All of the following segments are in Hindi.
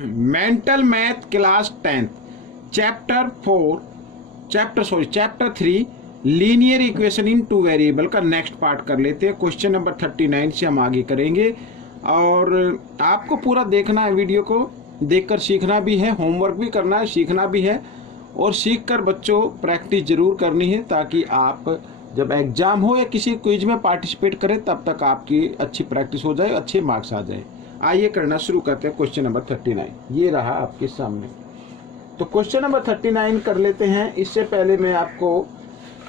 Mental math class 10th chapter 3 linear equation in two variable का नेक्स्ट पार्ट कर लेते हैं। क्वेश्चन नंबर 39 से हम आगे करेंगे और आपको पूरा देखना है, वीडियो को देखकर सीखना भी है, होमवर्क भी करना है, सीखना भी है और सीखकर बच्चों प्रैक्टिस जरूर करनी है ताकि आप जब एग्जाम हो या किसी क्विज में पार्टिसिपेट करें तब तक आपकी अच्छी प्रैक्टिस हो जाए, अच्छे मार्क्स आ जाए। आइए करना शुरू करते हैं। क्वेश्चन नंबर 39 ये रहा आपके सामने। तो क्वेश्चन नंबर 39 कर लेते हैं। इससे पहले मैं आपको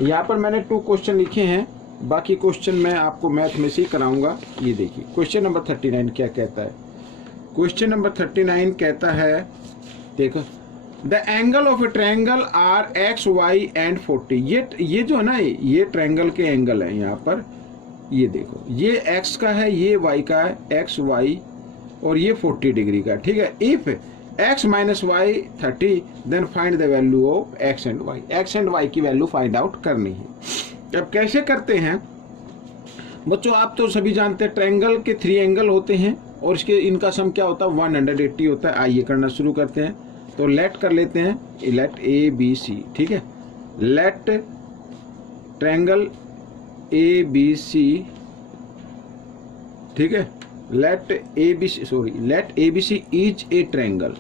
यहाँ पर मैंने 2 क्वेश्चन लिखे हैं, बाकी क्वेश्चन मैं आपको मैथ में से ही कराऊंगा। ये देखिए क्वेश्चन नंबर 39 क्या कहता है। क्वेश्चन नंबर 39 कहता है, देखो, the angle of a triangle are x y and 40। ये जो है ना, ये ट्रायंगल के एंगल है। यहाँ पर ये देखो, ये एक्स का है, ये वाई का है, एक्स वाई, और ये 40 डिग्री का। ठीक है। If x minus y 30 then find the value of x and y। x and y की वैल्यू फाइंड आउट करनी है। अब कैसे करते हैं बच्चों, आप तो सभी जानते हैं ट्रायंगल के 3 एंगल होते हैं और इसके इनका सम क्या होता है, 180 होता है। आइए करना शुरू करते हैं। तो लेट कर लेते हैं, लेट ए बी सी। ठीक है। Let triangle A B C, ठीक है, let A B C is a triangle,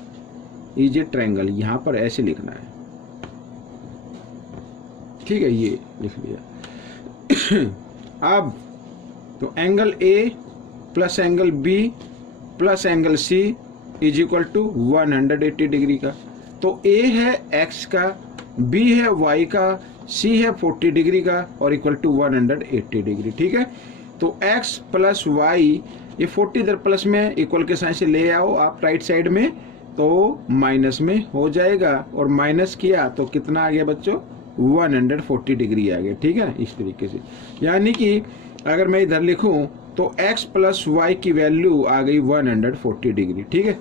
is a triangle. यहां पर ऐसे लिखना है। ठीक है, ये लिख लिया। अब तो angle A plus angle B plus angle C is equal to 180 degree का। तो ए है एक्स का, बी है वाई का, सी है 40 डिग्री का और इक्वल टू 180 डिग्री। ठीक है। तो एक्स प्लस वाई, ये 40 इधर प्लस में, इक्वल के साइन से ले आओ आप राइट साइड में, तो माइनस में हो जाएगा और माइनस किया तो कितना आ गया बच्चों, 140 डिग्री आ गया। ठीक है, इस तरीके से। यानी कि अगर मैं इधर लिखूं तो x प्लस वाई की वैल्यू आ गई 140 डिग्री। ठीक है।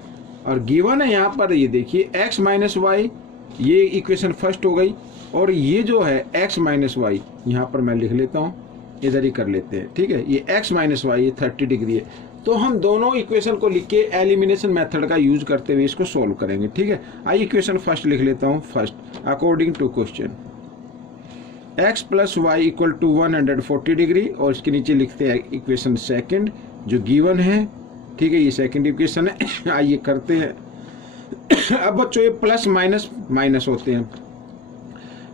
और गिवन है यहाँ पर, ये देखिए x माइनस वाई, ये इक्वेशन फर्स्ट हो गई, और ये जो है x माइनस वाई, यहाँ पर मैं लिख लेता हूँ, इधर ही कर लेते हैं। ठीक है। ये x माइनस वाई, ये 30 डिग्री है। तो हम दोनों इक्वेशन को लिख के एलिमिनेशन मेथड का यूज करते हुए इसको सोल्व करेंगे। ठीक है। आइए इक्वेशन फर्स्ट लिख लेता हूँ। First according to question x plus y equal to 140 degree, और इसके नीचे लिखते हैं इक्वेशन सेकंड जो गिवन है। ठीक है, ये सेकंड इक्वेशन है। आइए करते हैं। अब बच्चों ये प्लस माइनस माइनस होते हैं,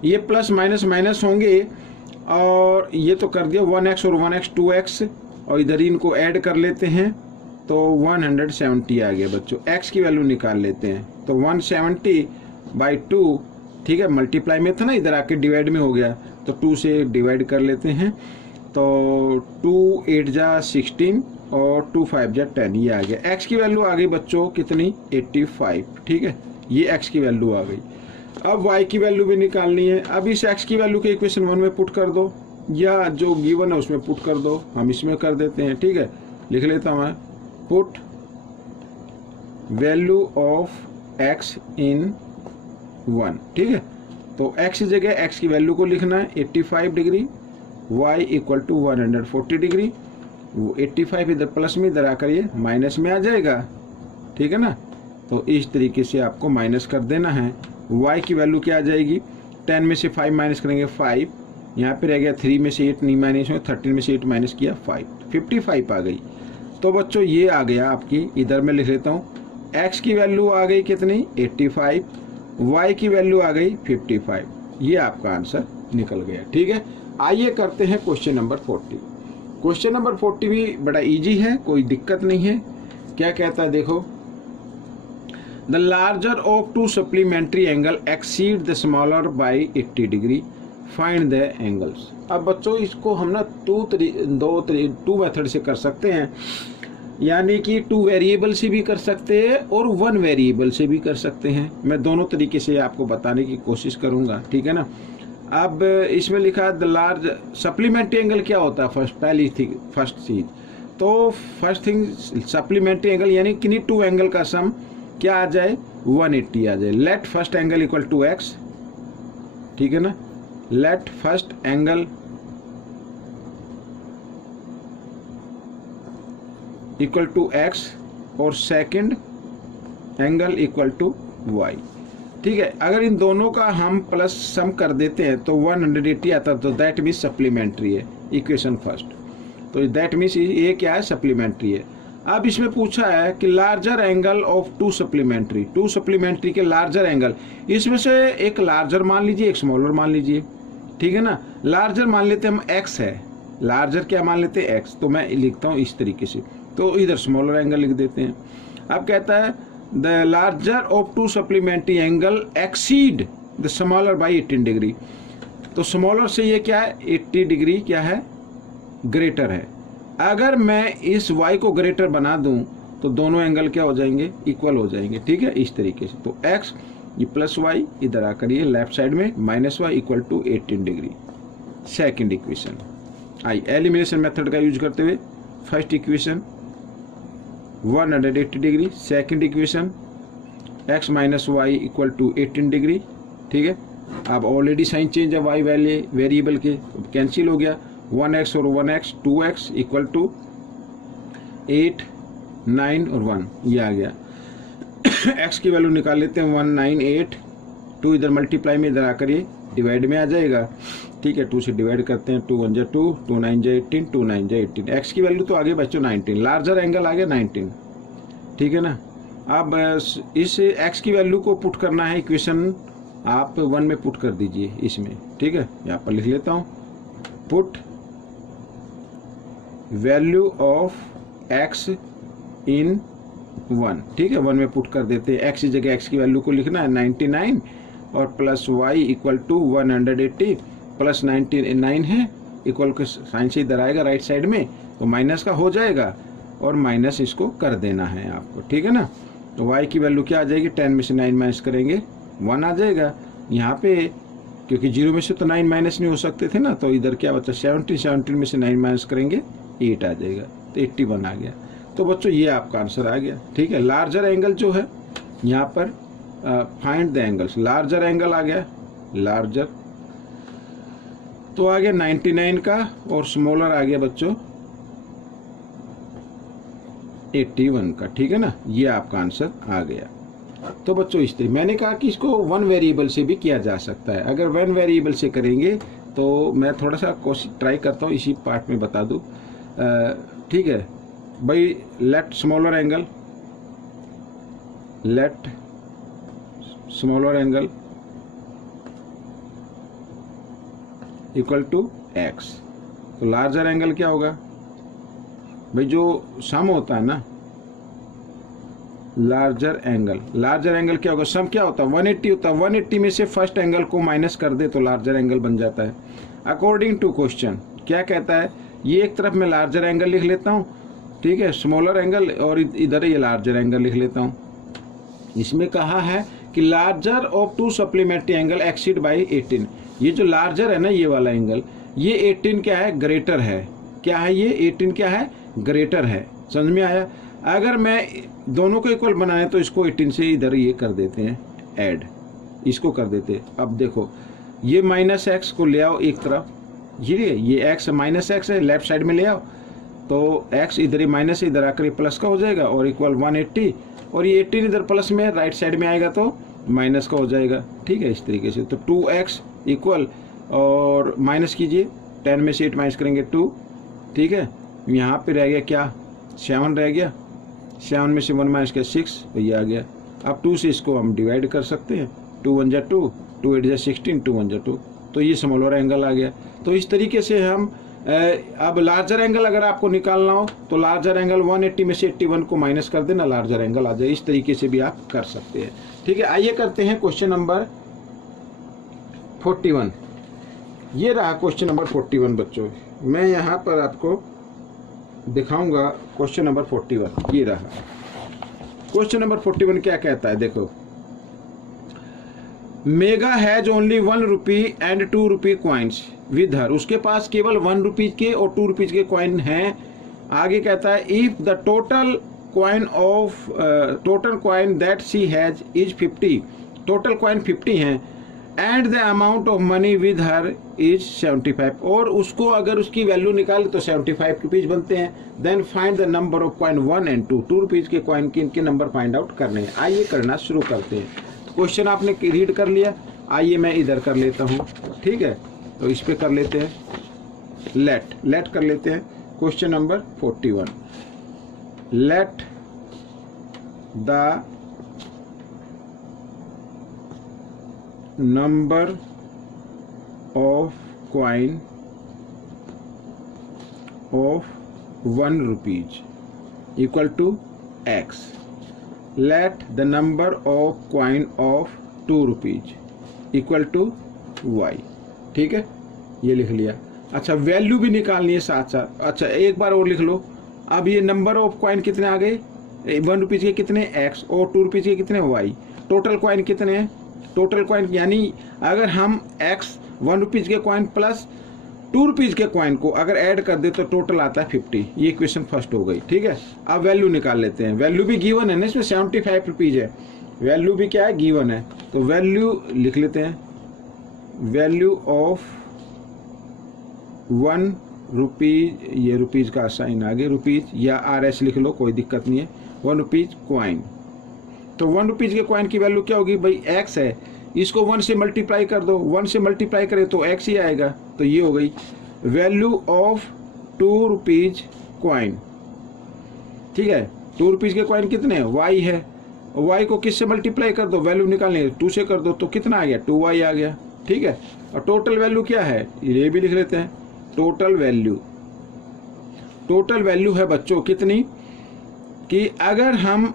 ये प्लस माइनस माइनस होंगे, और ये तो कर दिया 1x और 1x 2x, और इधर ही इनको ऐड कर लेते हैं तो 170 आ गया बच्चों। x की वैल्यू निकाल लेते हैं तो 170/2, ठीक है, मल्टीप्लाई में था ना, इधर आके डिवाइड में हो गया तो 2 से डिवाइड कर लेते हैं। तो 2 8 जा 16 और 2 5 जा 10, ये आ गया। x की वैल्यू आ गई बच्चों कितनी, 85। ठीक है, ये x की वैल्यू आ गई। अब y की वैल्यू भी निकालनी है। अब इस x की वैल्यू के इक्वेशन 1 में पुट कर दो, या जो गिवन है उसमें पुट कर दो। हम इसमें कर देते हैं। ठीक है, लिख लेता हूँ मैं, पुट वैल्यू ऑफ x इन 1। ठीक है। तो x की जगह x की वैल्यू को लिखना है 85 degree, y equal to 140 degree. वो 85 इधर प्लस में, इधर आकर ये माइनस में आ जाएगा। ठीक है ना। तो इस तरीके से आपको माइनस कर देना है। y की वैल्यू क्या आ जाएगी, 10 में से 5 माइनस करेंगे 5, यहाँ पे रह गया 3 में से 8 नहीं माइनस हुआ, 13 में से 8 माइनस किया 5, 55 आ गई। तो बच्चों ये आ गया आपकी, इधर मैं लिख लेता हूँ, x की वैल्यू आ गई कितनी 85, y की वैल्यू आ गई 55। ये आपका आंसर निकल गया। ठीक है। आइए करते हैं क्वेश्चन नंबर 40। क्वेश्चन नंबर 40 भी बड़ा इजी है, कोई दिक्कत नहीं है। क्या कहता है देखो, the larger of 2 supplementary angle exceed the smaller by 80 degree, find the angles. अब बच्चों इसको हम ना 2 मेथड से कर सकते हैं, यानी कि 2 वेरिएबल से भी कर सकते हैं और 1 वेरिएबल से भी कर सकते हैं। मैं दोनों तरीके से आपको बताने की कोशिश करूंगा। ठीक है ना। अब इसमें लिखा द लार्ज सप्लीमेंट्री एंगल क्या होता है, फर्स्ट चीज तो फर्स्ट थिंग सप्लीमेंट्री एंगल यानी किन्हीं 2 एंगल का सम क्या आ जाए, 180 आ जाए। Let first angle equal to x। ठीक है ना। Let first angle equal to x और second angle equal to y. ठीक है, अगर इन दोनों का हम प्लस सम कर देते हैं तो 180 आता, तो दैट मीन्स सप्लीमेंट्री है इक्वेशन फर्स्ट। तो दैट मीन्स ये क्या है, सप्लीमेंट्री है। अब इसमें पूछा है कि larger angle of to supplementary के लार्जर एंगल, इसमें से एक लार्जर मान लीजिए, एक स्मॉलर मान लीजिए। ठीक है ना, लार्जर मान लेते हैं हम x है, लार्जर क्या मान लेते हैं x, तो मैं लिखता हूँ इस तरीके से, तो इधर स्मॉलर एंगल लिख देते हैं। अब कहता है the larger of to supplementary angle exceed the smaller by 18 degree. तो स्मॉलर से ये क्या है, 80 डिग्री क्या है, ग्रेटर है। अगर मैं इस y को ग्रेटर बना दूं तो दोनों एंगल क्या हो जाएंगे, इक्वल हो जाएंगे। ठीक है, इस तरीके से। तो x ये प्लस वाई इधर आकर ये लेफ्ट साइड में minus y equal to 18 degree. Second equation आई एलिमिनेशन मेथड का यूज करते हुए, first equation 180 degree, second equation x minus y equal to 18 degree. ठीक है, अब ऑलरेडी साइन चेंज है y वैल्यू वेरिएबल के, कैंसिल हो गया, 1x और 1x 2x इक्वल टू 8 9 और 1 ये आ गया। x की वैल्यू निकाल लेते हैं 198, 2 इधर मल्टीप्लाई में इधर आकर ये डिवाइड में आ जाएगा। ठीक है, 2 से डिवाइड करते हैं, 2 1 जा 2, 2 9 जा 18, 2 9 जा 18। x की वैल्यू तो आगे बच्चों 19, लार्जर एंगल आ गया 19। ठीक है ना, अब इस x की वैल्यू को पुट करना है, इक्वेशन आप 1 में पुट कर दीजिए इसमें। ठीक है, यहाँ पर लिख लेता हूँ, पुट वैल्यू ऑफ x इन 1। ठीक है, 1 में पुट कर देते हैं, x की जगह x की वैल्यू को लिखना है 99 और plus y equal to 180 plus 99 है, इक्वल के साइन से इधर आएगा राइट साइड में, तो माइनस का हो जाएगा और माइनस इसको कर देना है आपको। ठीक है ना, तो y की वैल्यू क्या आ जाएगी, 10 में से 9 माइनस करेंगे 1 आ जाएगा। यहाँ पे क्योंकि 0 में से तो 9 माइनस नहीं हो सकते थे ना, तो इधर क्या बचा 17 में से 9 माइनस करेंगे 8 आ जाएगा, तो 81 आ गया। तो बच्चों ये आपका आंसर आ गया। ठीक है, लार्जर एंगल जो है यहाँ पर find the angles, larger angle आ गया, लार्जर तो आ गया 99 का और स्मॉलर आ गया बच्चों 81 का। ठीक है ना, ये आपका आंसर आ गया। तो बच्चों इस तरीके मैंने कहा कि इसको 1 वेरिएबल से भी किया जा सकता है। अगर 1 वेरिएबल से करेंगे तो मैं थोड़ा सा कोशिश ट्राई करता हूँ, इसी पार्ट में बता दूँ। ठीक है भाई, let smaller angle equal to x, तो लार्जर एंगल क्या होगा भाई, जो सम होता है ना, लार्जर एंगल क्या होगा, सम क्या होता है 180 होता है, 180 में से फर्स्ट एंगल को माइनस कर दे तो लार्जर एंगल बन जाता है। अकॉर्डिंग टू क्वेश्चन क्या कहता है, ये एक तरफ मैं लार्जर एंगल लिख लेता हूँ, ठीक है, स्मॉलर एंगल, और इधर ये लार्जर एंगल लिख लेता हूँ। इसमें कहा है कि larger of to supplementary angle exceed by 18। ये जो लार्जर है ना, ये वाला एंगल, ये 18 क्या है, ग्रेटर है। क्या है ये 18 क्या है, ग्रेटर है। समझ में आया। अगर मैं दोनों को इक्वल बनाए तो इसको 18 से इधर ये कर देते हैं ऐड, इसको कर देते हैं। अब देखो ये माइनस एक्स को ले आओ एक तरफ, ये एक्स माइनस एक्स है, लेफ्ट साइड में ले आओ, तो एक्स इधर ही माइनस इधर आकर प्लस का हो जाएगा और इक्वल 180, और ये 18 इधर प्लस में राइट साइड में आएगा तो माइनस का हो जाएगा। ठीक है, इस तरीके से। तो 2x इक्वल, और माइनस कीजिए, 10 में से 8 माइनस करेंगे 2। ठीक है, यहाँ पे रह गया क्या, 7 रह गया, 7 में से 1 माइनस किया 6, तो ये आ गया। अब 2 से इसको हम डिवाइड कर सकते हैं, 2 1 जा 2, 2 8 जा 16, 2 1 जा 2, तो ये स्मॉलर एंगल आ गया। तो इस तरीके से हम अब लार्जर एंगल अगर आपको निकालना हो तो लार्जर एंगल 180 में से 81 को माइनस कर देना, लार्जर एंगल आ जाए। इस तरीके से भी आप कर सकते हैं। ठीक है, आइए करते हैं क्वेश्चन नंबर 41। ये रहा क्वेश्चन नंबर 41 बच्चों, मैं यहाँ पर आपको दिखाऊंगा क्वेश्चन नंबर 41। ये रहा क्वेश्चन नंबर 41। क्या कहता है देखो, mega has only 1 rupee and 2 rupee coins with her. उसके पास केवल 1 रुपीज के और 2 रुपीज के कॉइन हैं। आगे कहता है if the total coin that she has is 50, total coin 50 हैं, and the amount of money with her is 75, और उसको अगर उसकी वैल्यू निकाले तो 75 रुपीज बनते हैं। Then find the number of coin 1 and 2, 2 rupees के कॉइन के इनके नंबर फाइंड आउट करने हैं। आइए करना शुरू करते हैं। क्वेश्चन आपने रीड कर लिया, आइए मैं इधर कर लेता हूँ, ठीक है। तो इस पे कर लेते हैं, लेट कर लेते हैं। Question number 41, let the number of coin of 1 rupees equal to x. Let the number of coin of 2 rupees equal to y. ठीक है, ये लिख लिया। अच्छा, वैल्यू भी निकालनी है साथ साथ। अच्छा, एक बार और लिख लो। अब ये नंबर ऑफ कॉइन कितने आ गए, 1 रुपीज के कितने x और 2 रुपीज के कितने y। टोटल कॉइन कितने हैं, टोटल कॉइन यानी अगर हम x 1 रुपीज के कॉइन प्लस 2 रुपीज के कॉइन को अगर ऐड कर दे तो टोटल आता है 50। ये इक्वेशन फर्स्ट हो गई, ठीक है। अब वैल्यू निकाल लेते हैं। वैल्यू भी गिवन है ना, इसमें 75 रुपीज है, वैल्यू भी क्या है, गिवन है। तो वैल्यू लिख लेते हैं, वैल्यू ऑफ 1 रुपीज, ये रुपीज का साइन आगे, रुपीज या RS लिख लो, कोई दिक्कत नहीं है। 1 रुपीज कॉइन, तो 1 रुपीज के कॉइन की वैल्यू क्या होगी भाई, x है, इसको 1 से मल्टीप्लाई कर दो, 1 से मल्टीप्लाई करे तो x ही आएगा। तो ये हो गई वैल्यू ऑफ 2 रुपीज कॉइन, ठीक है। 2 रुपीज के कॉइन कितने हैं, y है, y को किससे मल्टीप्लाई कर दो, वैल्यू निकालनी है 2 से कर दो, तो कितना आ गया, 2y आ गया, ठीक है। और टोटल वैल्यू क्या है, ये भी लिख लेते हैं। टोटल वैल्यू है बच्चों कितनी, कि अगर हम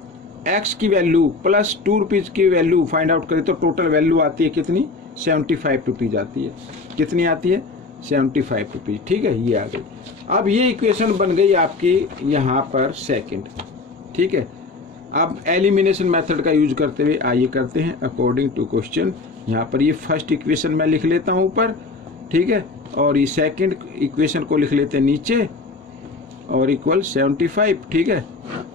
x की वैल्यू प्लस 2 रुपीज की वैल्यू फाइंड आउट करें तो टोटल वैल्यू आती है कितनी, 75 रुपीज आती है। कितनी आती है, 75 रुपीज, ठीक है। ये आ गई। अब ये इक्वेशन बन गई आपकी यहाँ पर सेकंड, ठीक है। अब एलिमिनेशन मेथड का यूज करते हुए आइए करते हैं अकॉर्डिंग टू क्वेश्चन। यहाँ पर ये फर्स्ट इक्वेशन मैं लिख लेता हूँ ऊपर, ठीक है, और ये सेकंड इक्वेशन को लिख लेते हैं नीचे, और इक्वल 75, ठीक है।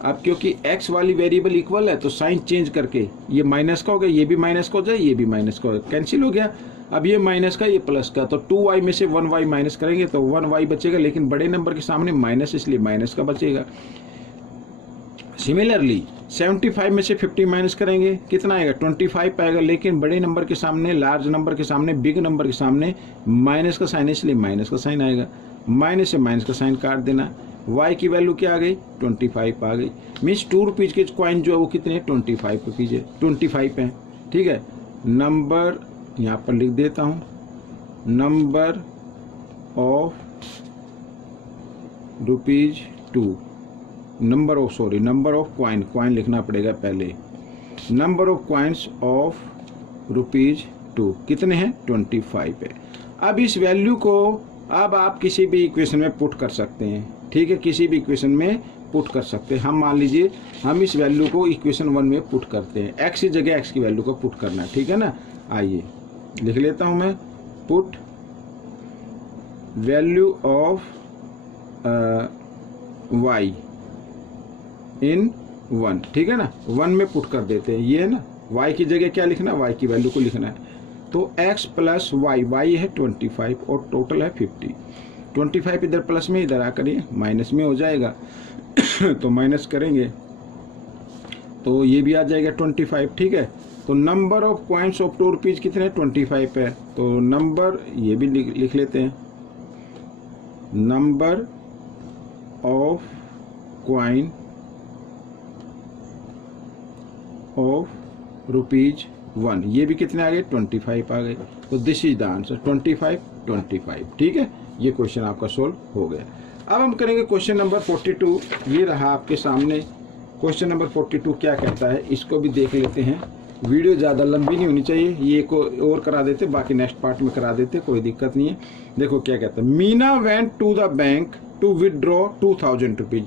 अब क्योंकि x वाली वेरिएबल इक्वल है तो साइन चेंज करके ये माइनस का हो गया, ये भी माइनस का हो जाए, ये भी माइनस का हो गया, कैंसिल हो गया। अब ये माइनस का, ये प्लस का, तो 2y में से 1y माइनस करेंगे तो 1y बचेगा, लेकिन बड़े नंबर के सामने माइनस, इसलिए माइनस का बचेगा। सिमिलरली 75 में से 50 माइनस करेंगे, कितना आएगा, 25 आएगा, लेकिन बड़े नंबर के सामने, लार्ज नंबर के सामने, बिग नंबर के सामने माइनस का साइन, इसलिए माइनस का साइन आएगा। माइनस से माइनस का साइन काट देना। y की वैल्यू क्या आ गई, 25 आ गई। मीन्स 2 रुपीज के कॉइन जो है वो कितने, 25 रुपीज है, 25 है, ठीक है। नंबर यहाँ पर लिख देता हूँ, number of rupees 2, number of coin लिखना पड़ेगा पहले। Number of coins of rupees 2 कितने हैं, 25 है। अब इस वैल्यू को अब आप किसी भी इक्वेशन में पुट कर सकते हैं, ठीक है, किसी भी इक्वेशन में पुट कर सकते हैं। हम मान लीजिए हम इस वैल्यू को इक्वेशन 1 में पुट करते हैं, x की जगह x की वैल्यू को पुट करना है, ठीक है ना। आइए लिख लेता हूं मैं, पुट वैल्यू ऑफ y इन 1, ठीक है ना, 1 में पुट कर देते हैं। ये है ना, y की जगह क्या लिखना, y की वैल्यू को लिखना है। तो x प्लस y है 25 और टोटल है 50। 25 इधर प्लस में, इधर आकर ये माइनस में हो जाएगा तो माइनस करेंगे तो ये भी आ जाएगा 25, ठीक है। तो number of coins of 2 rupees कितने, 25 है। तो नंबर ये भी लिख लेते हैं, number of coin of rupees 1, ये भी कितने आ गए, 25 आ गए। तो दिस इज द आंसर, 25, ठीक है। ये क्वेश्चन आपका सोल्व हो गया। अब हम करेंगे क्वेश्चन नंबर 42। ये रहा आपके सामने क्वेश्चन नंबर 42 क्या कहता है, इसको भी देख लेते हैं। वीडियो ज़्यादा लंबी नहीं होनी चाहिए, ये को और करा देते, बाकी नेक्स्ट पार्ट में करा देते, कोई दिक्कत नहीं है। देखो क्या कहता है, Meena went to the bank to withdraw 2000 rupees.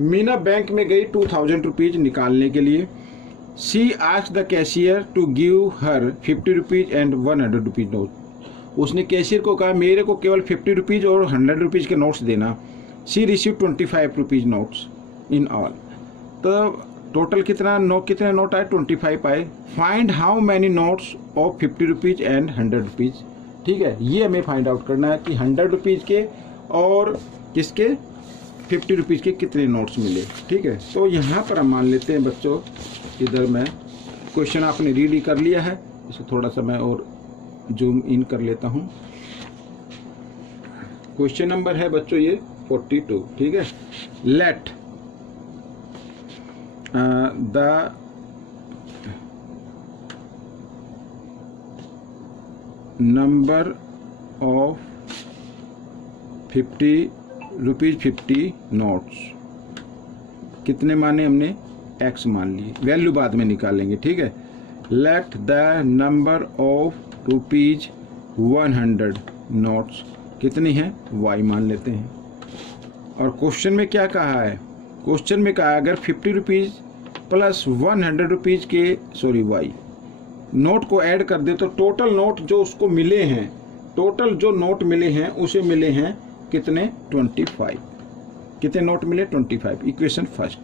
Meena bank में गई 2000 रुपीज निकालने के लिए। She asked the cashier to give her 50 rupees and 100 rupees note. उसने कैशियर को कहा मेरे को केवल 50 रुपीज और 100 रुपीज के नोट्स देना। She receive 25 rupees notes in all. तो टोटल कितना कितने नोट आए, 25 आए। Find how many notes of 50 rupees and 100 rupees. ठीक है, ये हमें फाइंड आउट करना है कि 100 रुपीज़ के और किसके 50 रुपीज़ के कितने नोट्स मिले। ठीक है, तो यहाँ पर हम मान लेते हैं बच्चों, इधर मैं क्वेश्चन आपने रीड ही कर लिया है, इसे थोड़ा सा मैं और जूम इन कर लेता हूँ। क्वेश्चन नंबर है बच्चों ये 42। ठीक है, let the number of 50 rupees 50 notes, कितने माने हमने, x मान लिए, वैल्यू बाद में निकालेंगे। ठीक है, let the number of rupees 100 notes कितनी है, y मान लेते हैं। और क्वेश्चन में क्या कहा है, क्वेश्चन में कहा है अगर 50 रुपीज़ प्लस 100 रुपीज़ के y नोट को ऐड कर दे तो टोटल नोट जो उसको मिले हैं, टोटल जो नोट मिले हैं उसे मिले हैं कितने, 25। कितने नोट मिले, 25। Equation first.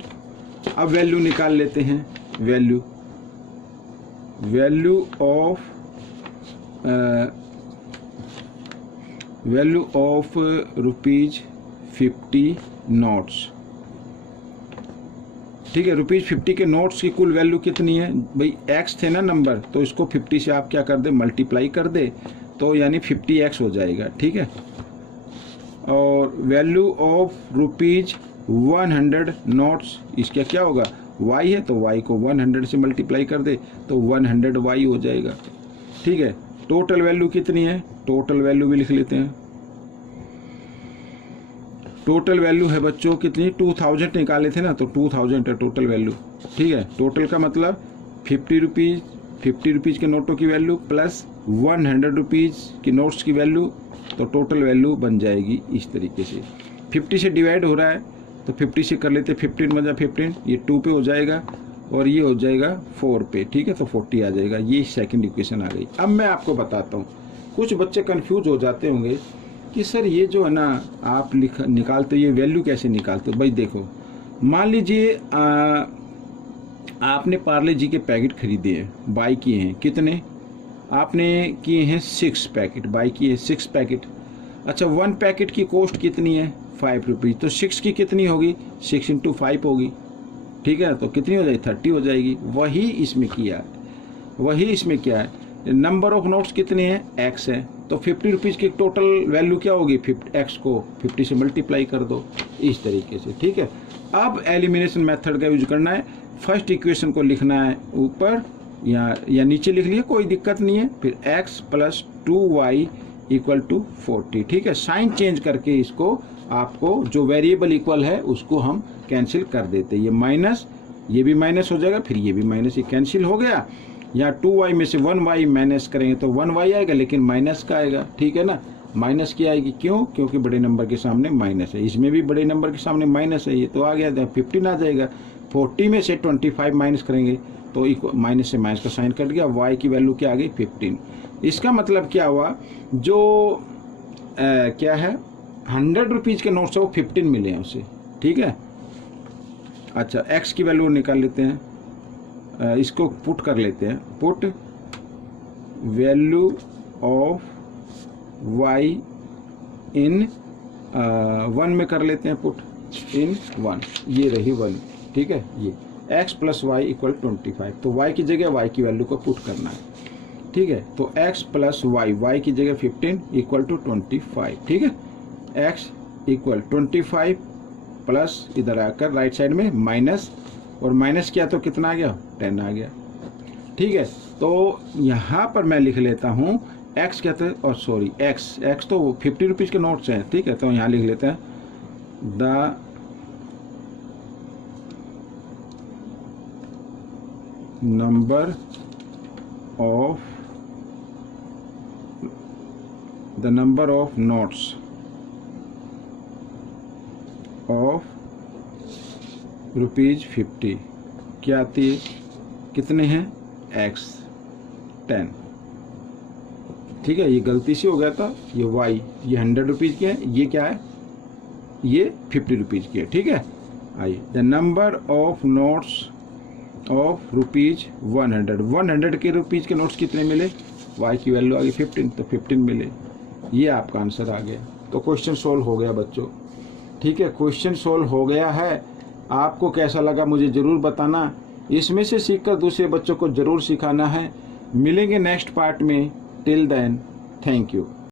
अब वैल्यू निकाल लेते हैं, वैल्यू ऑफ रुपीज़ 50 नोट्स। ठीक है, रुपीज़ 50 के नोट्स की कुल वैल्यू कितनी है भाई, x थे ना नंबर, तो इसको 50 से आप क्या कर दे, मल्टीप्लाई कर दे, तो यानी 50x हो जाएगा। ठीक है, और वैल्यू ऑफ रुपीज़ 100 नोट्स, इसका क्या होगा, y है, तो y को 100 से मल्टीप्लाई कर दे तो 100y हो जाएगा। ठीक है, टोटल वैल्यू कितनी है, टोटल वैल्यू भी लिख लेते हैं। टोटल वैल्यू है बच्चों कितनी, 2000 निकाले थे ना, तो 2000 है टोटल वैल्यू। ठीक है, टोटल का मतलब 50 रुपीज़ के नोटों की वैल्यू प्लस 100 रुपीज़ की नोट्स की वैल्यू, तो टोटल वैल्यू बन जाएगी इस तरीके से। 50 से डिवाइड हो रहा है तो 50 से कर लेते, 15 बजा 15, ये 2 पे हो जाएगा और ये हो जाएगा 4 पे। ठीक है, तो 40 आ जाएगा। ये सेकंड इक्वेशन आ गई। अब मैं आपको बताता हूँ, कुछ बच्चे कंफ्यूज हो जाते होंगे कि सर ये जो है ना आप निकालते हो, ये वैल्यू कैसे निकालते हो। भाई देखो, मान लीजिए आपने पार्ले जी के पैकेट खरीदे हैं, बाई किए हैं, कितने आपने किए हैं, 6 पैकेट, बाई किए 6 पैकेट। अच्छा, 1 पैकेट की कॉस्ट कितनी है, 5 रुपीज़, तो 6 की कितनी होगी, 6 × 5 होगी। ठीक है, तो कितनी हो जाएगी, 30 हो जाएगी। वही इसमें किया है, वही इसमें क्या है, नंबर ऑफ नोट्स कितने हैं, x है, तो 50 रुपीज़ की टोटल वैल्यू क्या होगी, x को 50 से मल्टीप्लाई कर दो, इस तरीके से। ठीक है, अब एलिमिनेशन मेथड का यूज करना है। फर्स्ट इक्वेशन को लिखना है ऊपर या नीचे लिख लिए, कोई दिक्कत नहीं है। फिर x + 2y = 40। ठीक है, साइन चेंज करके इसको आपको जो वेरिएबल इक्वल है उसको हम कैंसिल कर देते हैं। ये माइनस, ये भी माइनस हो जाएगा, फिर ये भी माइनस, ये कैंसिल हो गया। यहाँ 2y में से 1y माइनस करेंगे तो 1y आएगा, लेकिन माइनस का आएगा। ठीक है ना, माइनस की आएगी, क्यों, क्योंकि बड़े नंबर के सामने माइनस है, इसमें भी बड़े नंबर के सामने माइनस है, ये तो आ गया, 15 आ जाएगा। 40 में से 25 माइनस करेंगे तो माइनस से माइनस का साइन कट गया, y की वैल्यू क्या आ गई, 15। इसका मतलब क्या हुआ, जो क्या है 100 रुपीज़ के नोट से वो 15 मिले हैं उसे। ठीक है, अच्छा x की वैल्यू निकाल लेते हैं, इसको पुट कर लेते हैं, पुट वैल्यू ऑफ y इन 1 में कर लेते हैं, पुट इन 1, ये रही 1। ठीक है, ये x + y = 25, तो y की जगह y की वैल्यू को पुट करना है। ठीक है, तो x + y की जगह 15 = 25। ठीक है, x = 25 प्लस इधर आकर राइट साइड में माइनस, और माइनस किया तो कितना आ गया, 10 आ गया। ठीक है, तो यहाँ पर मैं लिख लेता हूँ x कहते हैं, और सॉरी x तो 50 रुपीज़ के नोट्स हैं। ठीक है, तो यहाँ लिख लेते हैं the number of notes of ₹50 क्या आती है, कितने हैं, x 10। ठीक है, ये गलती से हो गया था, ये y, ये 100 रुपीज़ के हैं, ये क्या है, ये 50 रुपीज़ के है। ठीक है, आइए, the number of notes of ₹100। 100 के रुपीज़ के नोट्स कितने मिले, y की वैल्यू आ गई 15, तो 15 मिले। ये आपका आंसर आ गया। तो क्वेश्चन सोल्व हो गया बच्चों। ठीक है, क्वेश्चन सोल्व हो गया है। आपको कैसा लगा मुझे ज़रूर बताना। इसमें से सीखकर दूसरे बच्चों को ज़रूर सिखाना है। मिलेंगे नेक्स्ट पार्ट में। Till then, thank you.